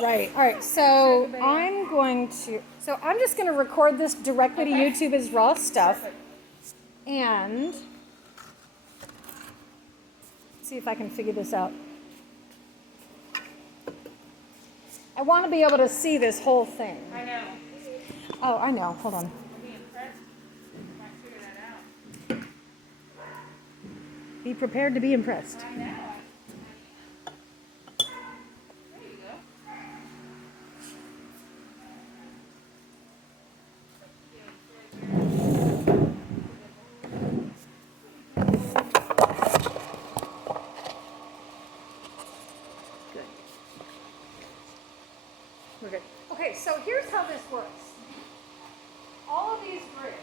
Right. All right. So I'm just going to record this directly to YouTube as raw stuff, and see if I can figure this out. I want to be able to see this whole thing. I know. Oh, I know. Hold on. I'll be impressed. You might figure that out. Be prepared to be impressed. I know. There you go. Good. We're good. Okay, so here's how this works. All of these grids.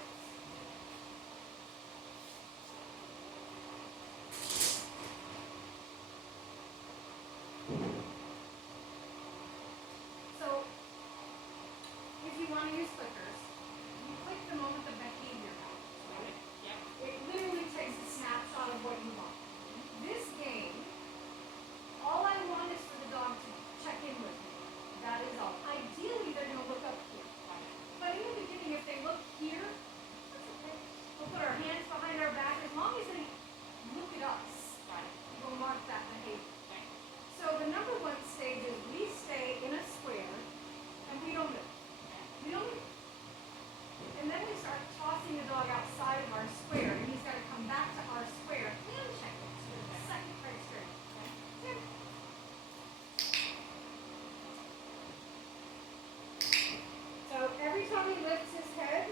So, if you want to use clickers, you click the moment the behavior happens, right? Yep. It literally takes a snapshot of what you want. This game, all I want is for the dog to check in with me. That is all. Ideally, they're going to look up here. But in the beginning, if they look here, that's okay. We'll put our hands behind our back. As long as they look at us, we'll mark that behavior. So the number one stage is we stay in a square and we don't move. We don't move. And then we start tossing the dog outside of our square, and he's got to come back to our square and check it. So the second criteria. Okay? So every time he lifts his head,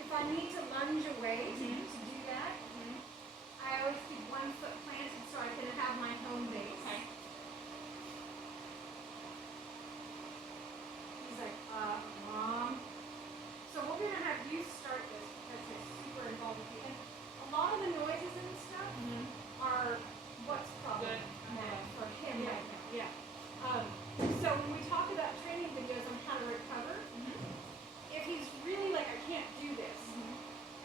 if I need to lunge away to do that, I always keep one foot planted so I can have my home base. Okay. He's like, Mom. So we're going to have you start this because it's super involved with you. And a lot of the noises and stuff are what's Good. for him right now. Yeah. So when we talk about training videos on how to recover, if he's really like, I can't do this,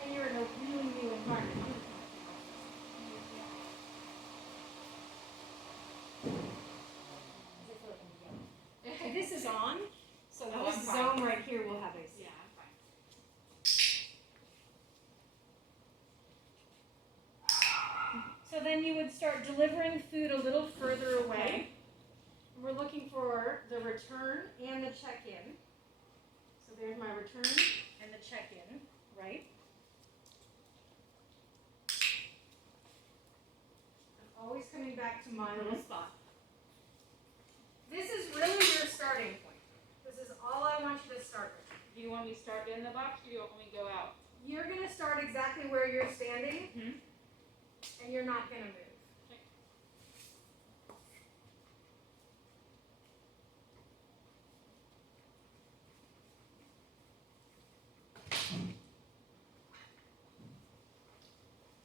and you're in a really new environment, okay, this is on, so Oh, this I'm fine. zone right here will have AC. Yeah, I'm fine. So then you would start delivering food a little further away. Okay. We're looking for the return and the check-in. So there's my return and the check-in, right? I'm always coming back to my little spot. This is really your starting point. This is all I want you to start with. Do you want me to start in the box or do you want me to go out? You're going to start exactly where you're standing, and you're not going to move.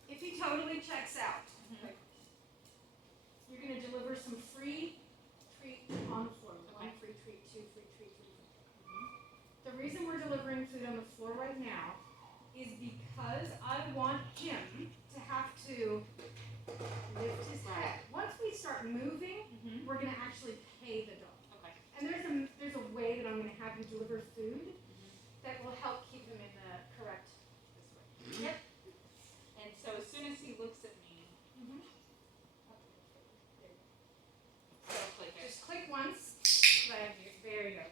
If he totally checks out, you're going to deliver some free treat on the floor. One free treat, two free treat, three free treat. The reason we're delivering food on the floor right now is because I want him to have to lift his head. Once we start moving, we're going to actually pay the dog. Okay. And there's a way that I'm going to have you deliver food that will help keep him in the correct This way. Yep. And so as soon as he looks at me, so click it. Just click once. There you go.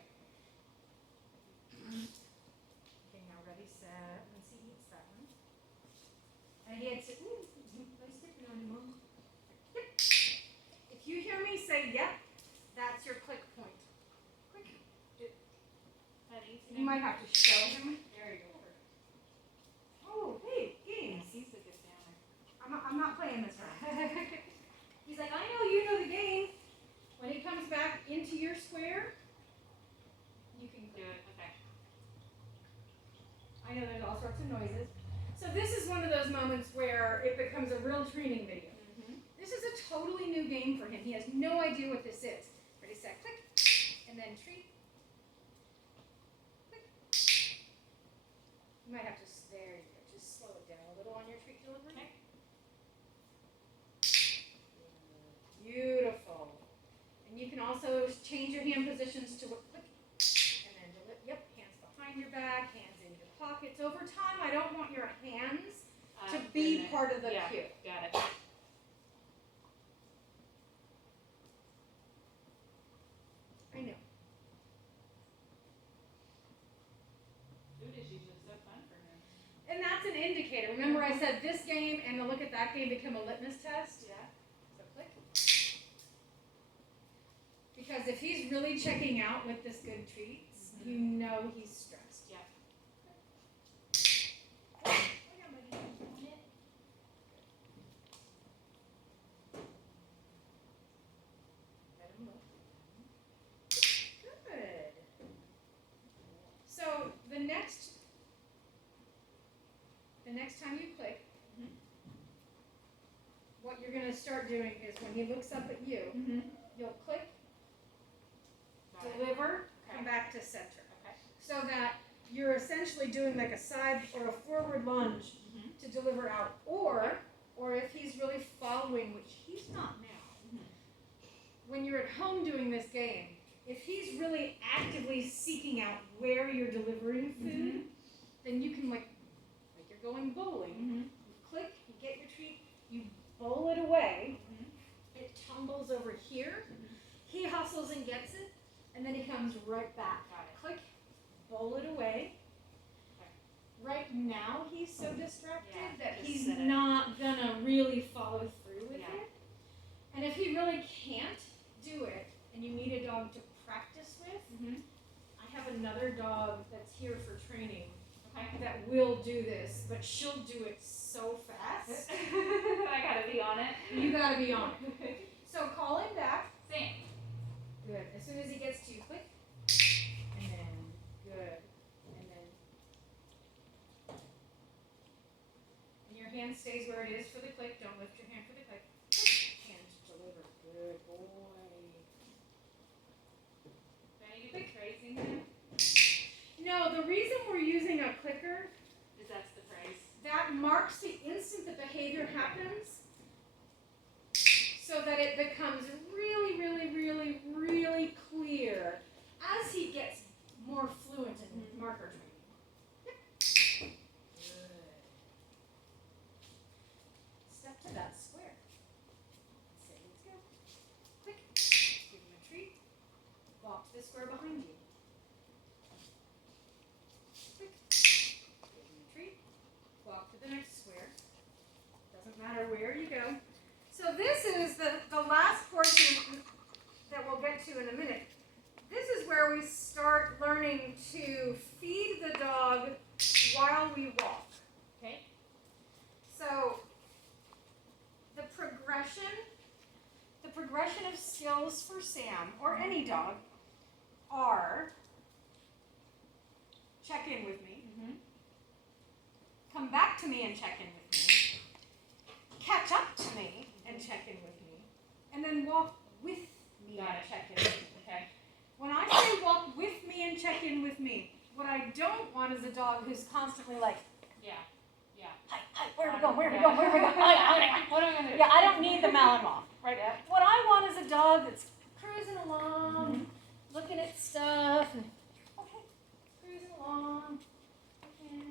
Okay, now ready, set. Let's see, eats that one. And he had to, nice stick on him, Mom. Yep. If you hear me say yep, that's your click point. Click. Honey, You might have to show him. there you go. Oh, hey, games. He's a good downer. I'm not playing this round. He's like, I know you know the game. When he comes back into your square, you can Do it. Okay. I know there's all sorts of noises. So this is one of those moments where it becomes a real training video. Mm-hmm. This is a totally new game for him. He has no idea what this is. Ready, set, click, and then treat. Click. You might have to, there you go, just slow it down a little on your treat delivery. Okay. Beautiful. And you can also change your hand positions to click, and then yep, hands behind your back, hands in your pockets. Over time, I don't want your hands to be part of the cue. Got it. I know. Food is usually so fun for him. And that's an indicator. Remember I said this game and the look at that game become a litmus test? Yeah. So click. Because if he's really checking out with this good treats, you know he's stressed. Yeah. Let him look. Good. So the next time you click, what you're going to start doing is when he looks up at you, you'll click, deliver, come back to center. Okay. So that you're essentially doing like a side or a forward lunge to deliver out. Or if he's really following, which he's not now, when you're at home doing this game, if he's really actively seeking out where you're delivering food, then you can like you're going bowling, you click, you get your treat, you bowl it away, it tumbles over here, he hustles and gets it, and then he comes right back. Got it. Click, bowl it away. Okay. Right now he's so distracted that just he's sit it. not gonna really follow through with Yeah. it. And if he really can't do it, and you need a dog to practice with, I have another dog that's here for training that will do this, but she'll do it so fast. I gotta be on it. You gotta be on it. So call him back. Same. Good. As soon as he gets to you, click. And then, good. And then, and your hand stays where it is for the click. Don't lift your hand for the click. Hand deliver. Good boy. Do I need to be tracing him? No, the reason we're using a clicker, Is that's the praise? that marks the instant the behavior happens so that it becomes really, really, really, really clear as he gets more fluent in marker training. Good. Step to that square. Say, let's go. Quick. Give him a treat. Walk to the square behind you. Quick. Give him a treat. Walk to the next square. Doesn't matter where you go. So this is the last portion that we'll get to in a minute. This is where we start learning to feed the dog while we walk. Okay. So the progression of skills for Sam or any dog are check in with me, come back to me and check in with me, catch up to me and check in with me, and then walk with me Got and it. check in with me. Okay. When I say walk with me and check in with me, what I don't want is a dog who's constantly like, Yeah. Yeah. hi, where are we going, where are we going, where are we going? What am I gonna do? Yeah, I don't need the Malinois, right? Yeah. What I want is a dog that's cruising along, looking at stuff, and okay, cruising along. Okay.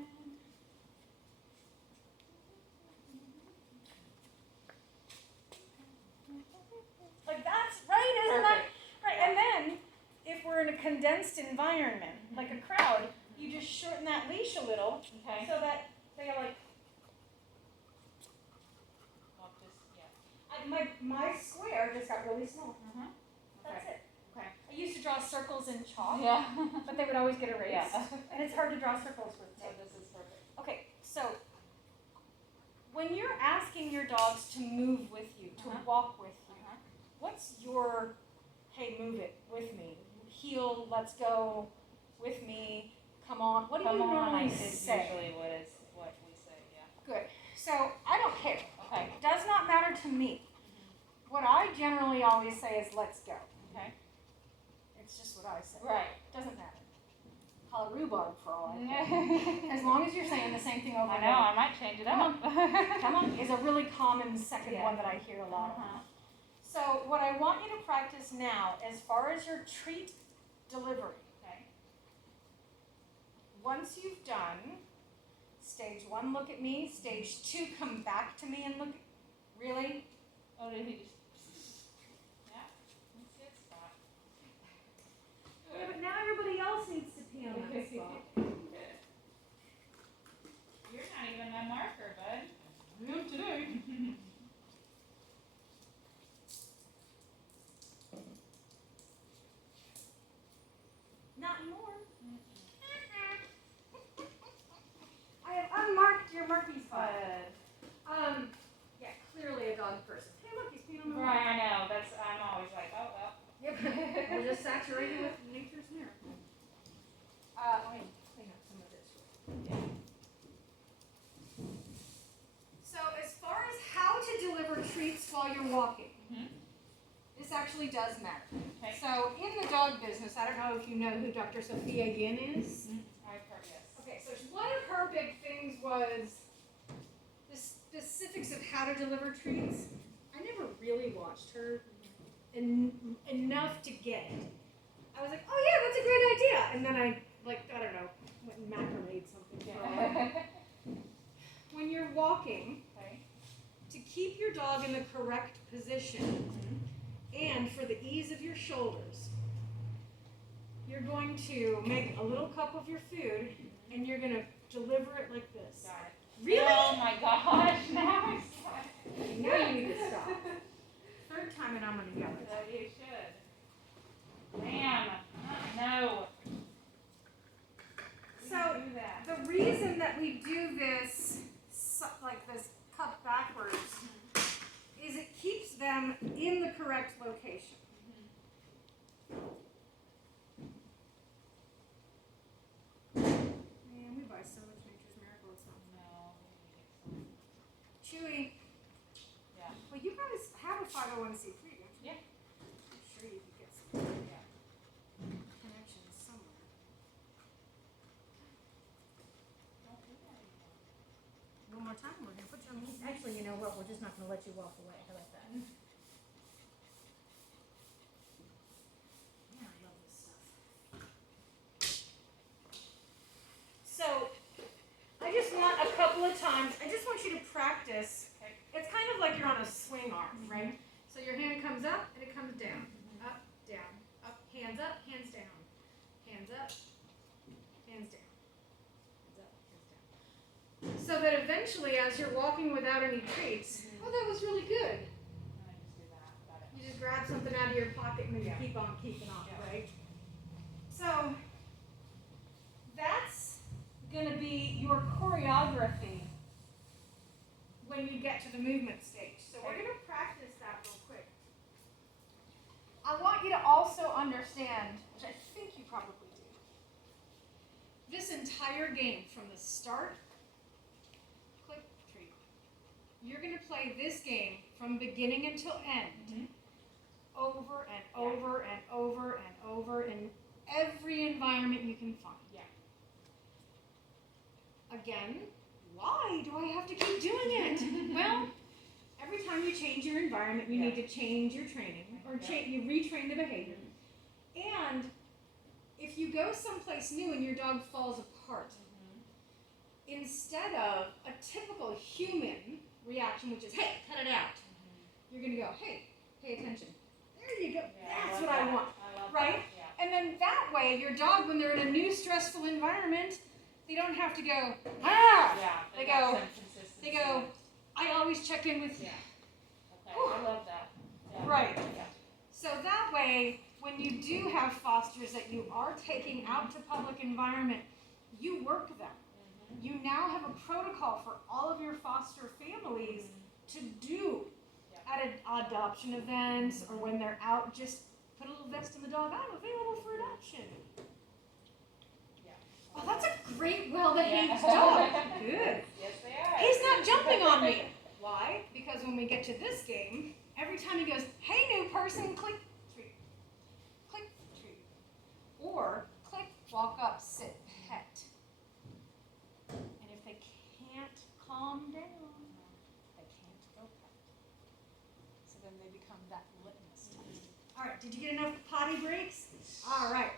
Like that's right, isn't that right? And then if we're in a condensed environment, like a crowd, you just shorten that leash a little Okay. so that they are like. Well, just, My square just got really small. That's Okay. it. Okay. I used to draw circles in chalk, Yeah. but they would always get erased. Yeah. And it's hard to draw circles with So tape. this is perfect. Okay, so when you're asking your dogs to move with you, to walk with you, what's your, hey, move it with me, heel, let's go, with me, come on, what do you normally is say? usually what we say, yeah. Good. So I don't care. Okay. It does not matter to me. What I generally always say is let's go. Okay. It's just what I say. Right. Doesn't matter. Call it rhubarb for all I care. I As long as you're saying the same thing over and know, over. I might change it Come up. Come on is a really common second Yeah. one that I hear a lot of. Uh-huh. So what I want you to practice now, as far as your treat delivery, Okay. once you've done stage 1, look at me. Stage 2, come back to me and look. Really? Oh, did he just? Yeah. Let's see it spot. Yeah, but now everybody else needs to pee on that spot. You're not even my marker, bud. I am today. Not anymore. I have unmarked your monkey spot. Yeah, clearly a dog person. Hey, look, he's peeing on the Right, I know. I'm always like, oh well. Yep. We'll just saturate it with nature's mirror. Let me clean up some of this. Yeah. So as far as how to deliver treats while you're walking, Mhm. this actually does matter. Okay. So in the dog business, I don't know if you know who Dr. Sophia Yin is. I've heard yes. Okay, so one of her big things was the specifics of how to deliver treats. I never really watched her enough to get it. I was like, oh yeah, that's a great idea. And then I, I don't know, went and macrame something for a while. When you're walking, Okay. to keep your dog in the correct position and for the ease of your shoulders, you're going to make a little cup of your food and you're going to deliver it like this. Got it. Really? Oh my gosh, now I saw it. Now you need to stop. Third time and I'm going to yell it. So you should. Damn. No. So Do that. the reason that we do this, like this cup backwards, is it keeps them in the correct location. Man, we buy so much Nature's Miracle. It's not No. Chewy. Yeah. Well, you guys have a 501c3, don't you? Yeah. I'm sure you could get some Yeah. connections somewhere. Don't do that anymore. One more time, we're going to put you on mute. Actually, you know what? We're just not going to let you walk away. How about that? Yeah, I love this stuff. So, I just want a couple of times, I just want you to practice. Okay. It's kind of like you're on a swing arm, right? So your hand comes up and it comes down. Up, down, up, hands down. Hands up, hands down. Hands up, hands down. So that eventually, as you're walking without any treats, oh, that was really good. I just do that. Got it. You just grab something out of your pocket and then you Yeah. keep on keeping on, Yeah. right? So that's going to be your choreography when you get to the movement stage. So we're going to practice that real quick. I want you to also understand, which I think you probably do, this entire game from the start, click, treat. You're going to play this game from beginning until end, over and over and over and over in every environment you can find. Yeah. Again, why do I have to keep doing it? Well, every time you change your environment, you need to change your training, or you retrain the behavior. And if you go someplace new and your dog falls apart, instead of a typical human reaction, which is, hey, cut it out, you're going to go, hey, pay attention. There you go. Yeah, That's love what I that. want. I love Right? that. Yeah. And then that way, your dog, when they're in a new stressful environment, they don't have to go, ah! Yeah. They got go- some consistency. They go, I always check in with you. Yeah. Okay. I love that. Yeah. Right. Yeah. So that way, when you do have fosters that you are taking out to public environment, you work them. You now have a protocol for all of your foster families to do at adoption events or when they're out. Just put a little vest on the dog. I'm available for adoption. Yeah. Oh, that's a great, well-behaved Yeah. dog. Good. Yes, they are. He's not jumping on me. Why? Because when we get to this game, every time he goes, hey new person, click, treat. Click, treat. Or click, walk up, sit, pet. And if they can't calm down, they can't go pet. So then they become that litmus test. All right, did you get enough potty breaks? All right,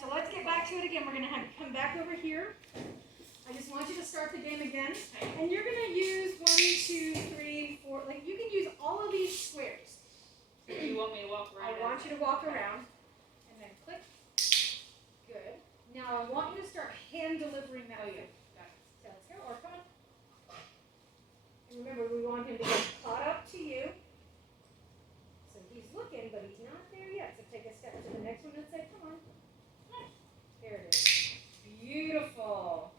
so let's get back to it again. We're gonna have you come back over here. I just want you to start the game again. And you're gonna use 1, 2, 3, 4, like you can use all of these squares. So you want me to walk around? I want you to walk around and then click. Good. Now I want you to start hand delivering that food. Got it. So let's go, or come on. And remember, we want him to get caught up to you. So he's looking, but he's not there yet. So take a step to the next one and say, come on. There it is. Beautiful.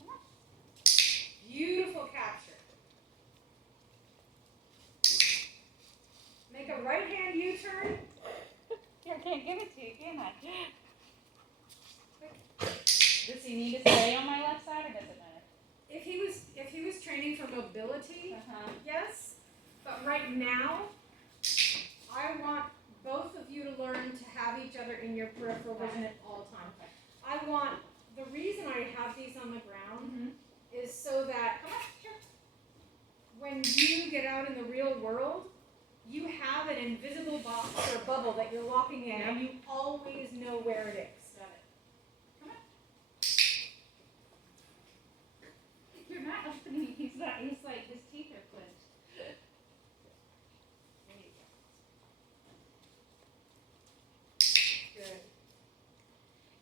Come on. Beautiful capture. Make a right hand U-turn. I can't give it to you, can I? Does he need to stay on my left side or does it matter? If he was training for mobility, Uh-huh. yes. But right now, I want both of you to learn to have each other in your peripheral vision at all times. Okay. I want, the reason I have these on the ground Mm-hmm. is so that, come on, here. When you get out in the real world, you have an invisible box or bubble that you're walking in, and you always know where it is. Got it. Come on. You're not opening. He's like, his teeth are clenched. There you go. Good.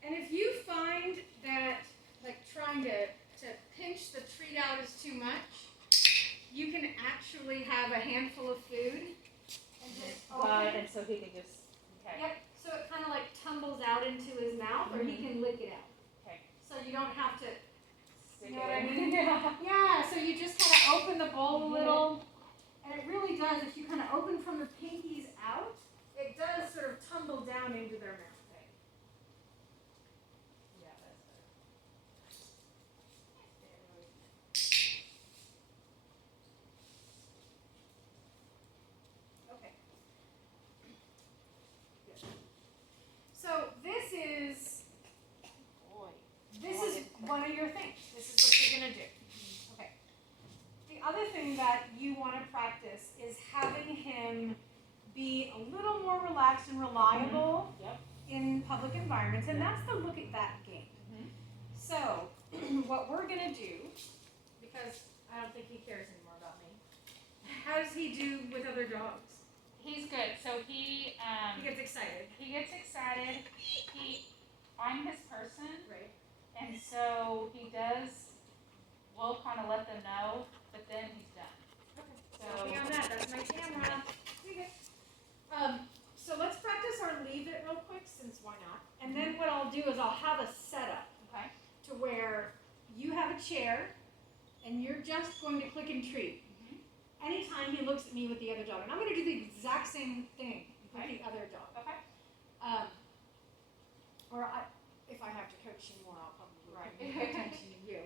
And if you find that, like, trying to pinch the treat out is too much, you can actually have a handful of food and just open. And so he can just, okay. Yep, so it kind of like tumbles out into his mouth, or he can lick it out. Okay. So you don't have to, Stick you know it what I in. mean? Yeah, so you just kind of open the bowl a little, and it really does, if you kind of open from the pinkies out, it does sort of tumble down into their mouth. Okay. Yeah, that's better. Okay. Good. So this is one of your things. This is what you're going to do. Okay. The other thing that you want to practice is having him be a little more relaxed and reliable Yep. in public environments, and that's the look at that game. Mhm. So, what we're going to do, because I don't think he cares anymore about me, how does he do with other dogs? He's good. So he He gets excited. gets excited. I'm his person, Right. and so we'll kind of let them know, but then he's done. Okay. So- Be on that. That's my camera. You good. So let's practice our leave it real quick, since why not? And then what I'll do is I'll have a setup Okay. to where you have a chair, and you're just going to click and treat. Mhm. Anytime he looks at me with the other dog, and I'm going to do the exact same thing with Okay. the other dog. Okay. If I have to coach you more, I'll probably Right. pay attention to you.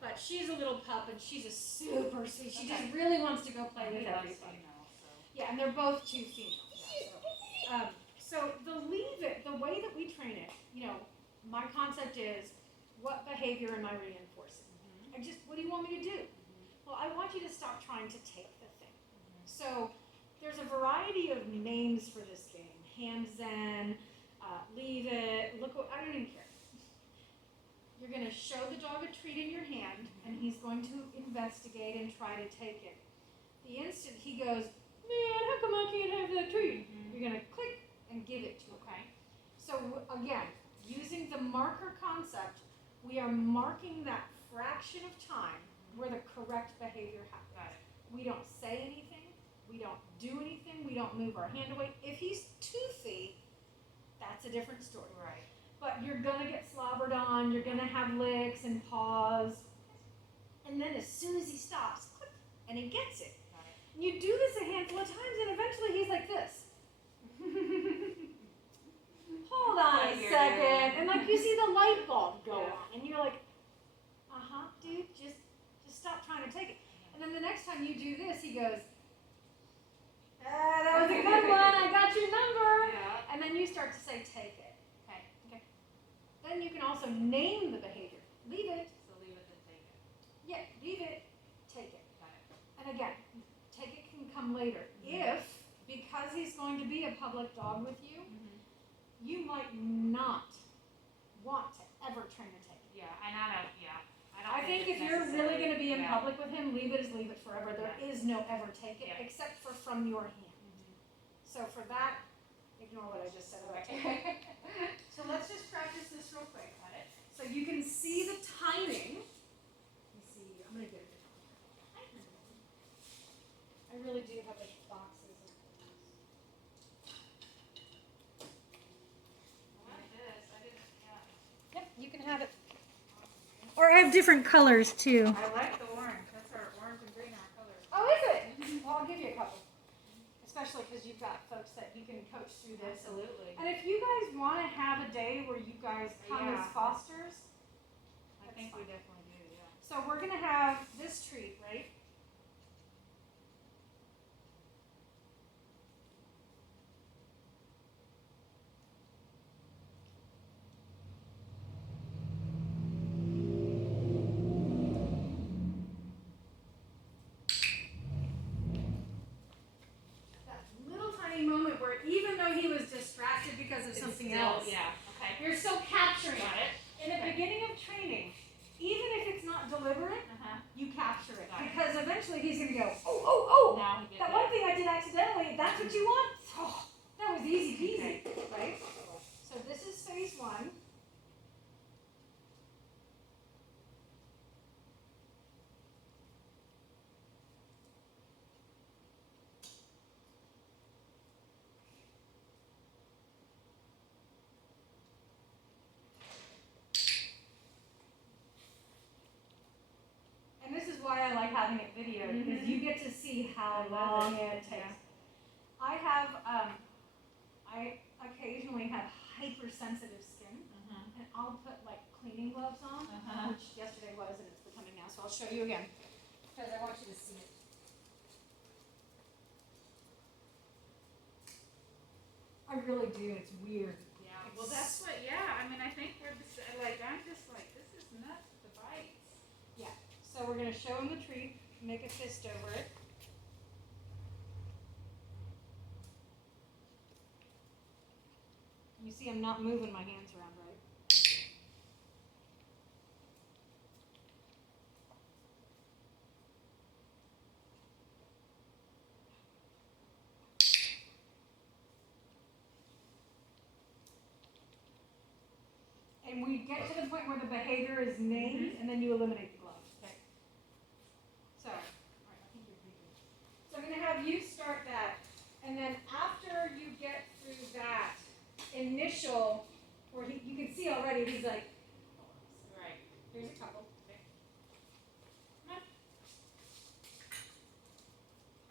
But she's a little pup, and she's a super sweet. She Okay. just really wants to go play with He loves everybody. females, so. Yeah, and they're both two females. So the leave it, the way that we train it, my concept is, what behavior am I reinforcing? Mhm. And just, what do you want me to do? Well, I want you to stop trying to take the thing. So there's a variety of names for this game. Hand Zen, leave it, look what, I don't even care. You're going to show the dog a treat in your hand, and he's going to investigate and try to take it. The instant he goes, man, how come I can't have that treat? Mhm. You're going to click and give it to him. Okay. So again, using the marker concept, we are marking that fraction of time where the correct behavior happens. Got it. We don't say anything, we don't do anything, we don't move our hand away. If he's toothy, that's a different story. Right. But you're gonna get slobbered on, you're gonna have licks and paws. And then as soon as he stops, click, and he gets it. Got it. And you do this a handful of times, and eventually he's like this. Hold on I a hear second. you. And like you see the light bulb go Yeah. on, and you're like, uh-huh. take it. And then the next time you do this, he goes, that was a good one, I got your number. Yeah. And then you start to say, take it. Okay. Okay. Then you can also name the behavior. Leave it. So leave it and take it. Yeah, leave it, take it. Got it. And again, take it can come later. If, because he's going to be a public dog with you, you might not want to ever train a take it. Yeah, and I don't I think if it's you're really necessary. going to be in Yeah. public with him, leave it as leave it forever. There is no ever take it, Yeah. except for from your hand. So for that, ignore what I just said about take it. So let's just practice this real quick. Got it? So you can see the timing. Let me see, I'm going to get a different one. I really do have like boxes of things. I like this. I didn't, yeah. Yep, you can have it. Or I have different colors too. I like the orange. That's our orange and green are our colors. Oh, is it? Well, I'll give you a couple. Especially because you've got folks that you can coach through this. Absolutely. And if you guys want to have a day where you guys come as Yeah. fosters, I think we definitely do, yeah. so we're going to have this treat, right? That little tiny moment where even though he was distracted because of something else, Yeah, okay. you're still capturing Got it. it. In the beginning of training, even if it's not deliberate, you capture it. Got it. Because eventually he's going to go, oh, Now he did that one thing I did accidentally, that's what you want? Oh, that was easy peasy, right? So this is phase one. And this is why I like having it videoed, because you get to see how long it takes. Yeah. I occasionally have hypersensitive skin, and I'll put like cleaning gloves on, which yesterday was, and it's becoming now, so I'll show you again, because I want you to see it. I really do, it's weird. Yeah, well, that's what, yeah, I mean, I think we're just, like, I'm just like, this is nuts, the bites. So we're going to show him the treat, make a fist over it. You see I'm not moving my hands around, right? And we get to the point where the behavior is named, and then you eliminate the gloves. Okay. So, all right, I think you're pretty good. So I'm going to have you start that, and then after you get through that initial, where you can see already he's like, Right. here's a couple.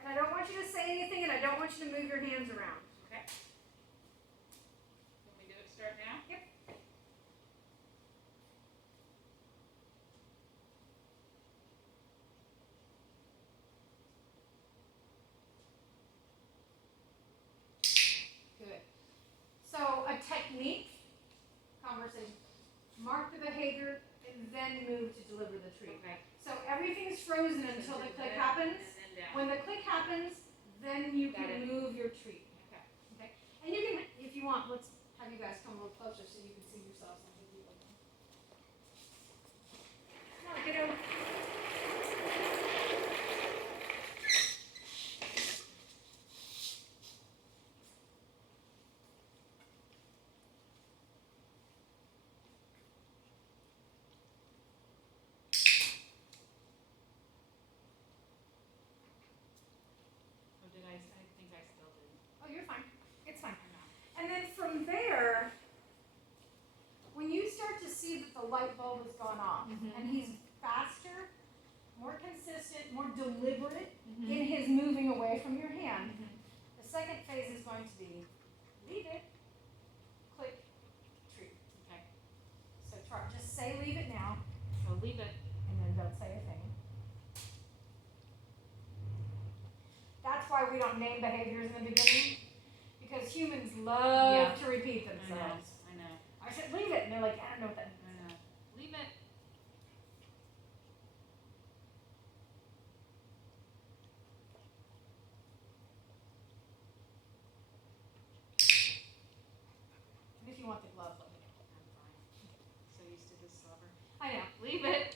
And I don't want you to say anything, and I don't want you to move your hands around. Okay. Can we do it start now? Yep. Good. So a technique, conversation, mark the behavior, and then move to deliver the treat. Okay. So everything's frozen until the click happens. And then down. When the click happens, then you Got can it. move your treat. Okay. Okay? And you can, if you want, let's have you guys come a little closer so you can see yourselves on the video. Come on, kiddo. Or did I think I still did. Oh, you're fine. It's fine. I know. And then from there, when you start to see that the light bulb has gone off, and he's faster, more consistent, more deliberate in his moving away from your hand, the second phase is going to be leave it, click, treat. Okay. So try, just say leave it now, So leave it. and then don't say a thing. we don't name behaviors in the beginning. Because humans love Yeah. to repeat I know. themselves. I know. I said, leave it. And they're like, I don't know what that means. I know. Leave it. And if you want the glove, let me know. I'm fine. So used to this slobber. I know. Leave it.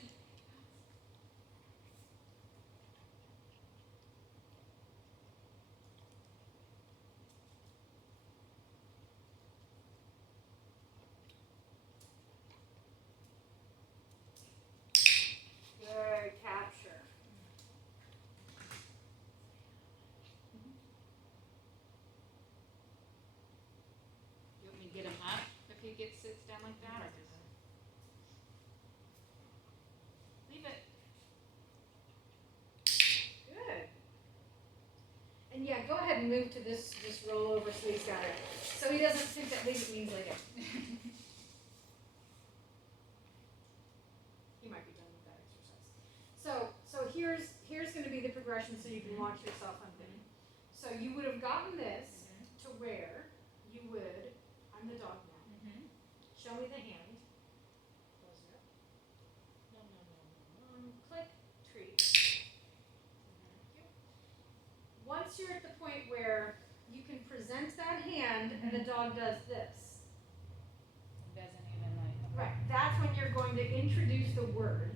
Good capture. You want me to get him up if he sits down like that, or just leave it? Good. And yeah, go ahead and move to this roll over so he's got it. So he doesn't think that leave it means leave it. He might be done with that exercise. So here's going to be the progression so you can watch yourself on video. So you would have gotten this to where you would, I'm the dog now. Mm-hmm. Show me the hand. Close it up. Click, treat. Thank you. Once you're at the point where you can present that hand and the dog does this. He doesn't even like. Right, that's when you're going to introduce the word.